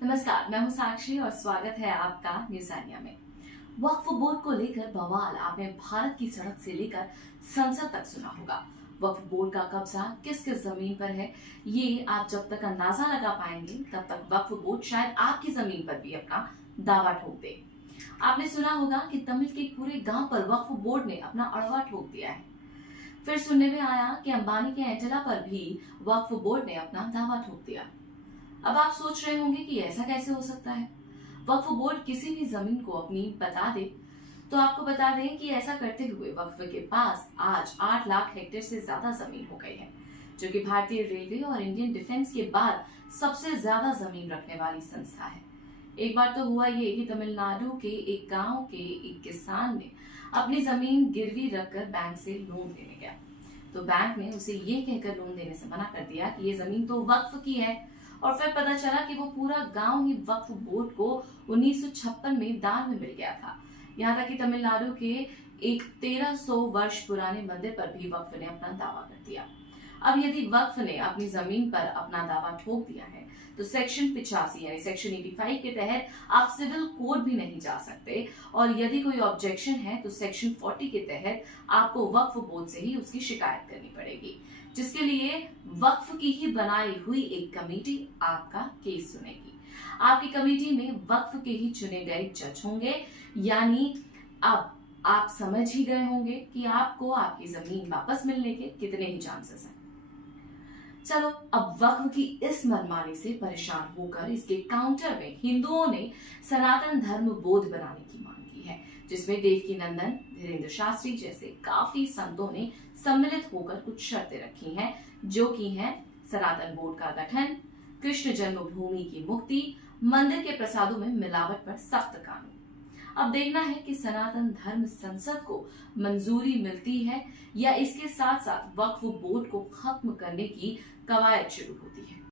नमस्कार, मैं हूं साक्षी और स्वागत है आपका न्यूज़ आनिया में। वक्फ बोर्ड को लेकर बवाल आपने भारत की सड़क से लेकर संसद तक सुना होगा। वक्फ बोर्ड का कब्जा किस किस जमीन पर है, ये आप जब तक अंदाजा लगा पाएंगे तब तक वक्फ बोर्ड शायद आपकी जमीन पर भी अपना दावा ठोक दे। आपने सुना होगा कि तमिल के एक पूरे गांव पर वक्फ बोर्ड ने अपना अड़वा ठोक दिया है। फिर सुनने में आया कि अंबानी के एंटेना पर भी वक्फ बोर्ड ने अपना दावा ठोक दिया। अब आप सोच रहे होंगे कि ऐसा कैसे हो सकता है। वक्फ बोर्ड किसी भी जमीन को अपनी बता दे तो आपको बता दें कि ऐसा करते हुए वक्फ के पास आज 8 लाख हेक्टेयर से ज्यादा जमीन हो गई है, जो कि भारतीय रेलवे और इंडियन डिफेंस के बाद सबसे ज्यादा जमीन रखने वाली संस्था है। एक बार तो हुआ ये कि तमिलनाडु के एक गांव के एक किसान ने अपनी जमीन गिरवी रखकर बैंक से लोन लेने गया, तो बैंक ने उसे ये कहकर लोन देने से मना कर दिया कि ये जमीन तो वक्फ की है। और फिर पता चला कि वो पूरा गांव ही वक्फ बोर्ड को 1956 में दान में मिल गया था। यहाँ तक कि तमिलनाडु के एक 1300 वर्ष पुराने मंदिर पर भी वक्फ ने अपना दावा कर दिया। अब यदि वक्फ ने अपनी जमीन पर अपना दावा ठोक दिया है तो सेक्शन 85 यानी सेक्शन 85 के तहत आप सिविल कोर्ट भी नहीं जा सकते, और यदि कोई ऑब्जेक्शन है तो सेक्शन 40 के तहत आपको वक्फ बोर्ड से ही उसकी शिकायत करनी पड़ेगी, जिसके लिए वक्फ की ही बनाई हुई एक कमेटी आपका केस सुनेगी। आपकी कमेटी में वक्फ के ही चुने गए जज होंगे, यानी अब आप समझ ही गए होंगे कि आपको आपकी जमीन वापस मिलने के कितने ही चांसेस हैं। चलो, अब वक्फ की इस मनमानी से परेशान होकर इसके काउंटर में हिंदुओं ने सनातन धर्म बोध बनाने की मांग की है, जिसमें देवकी नंदन, धीरेन्द्र शास्त्री जैसे काफी संतों ने सम्मिलित होकर कुछ शर्तें रखी हैं, जो कि हैं सनातन बोर्ड का गठन, कृष्ण जन्मभूमि की मुक्ति, मंदिर के प्रसादों में मिलावट पर सख्त कानून। अब देखना है कि सनातन धर्म संसद को मंजूरी मिलती है या इसके साथ साथ वक्फ बोर्ड को खत्म करने की कवायद शुरू होती है।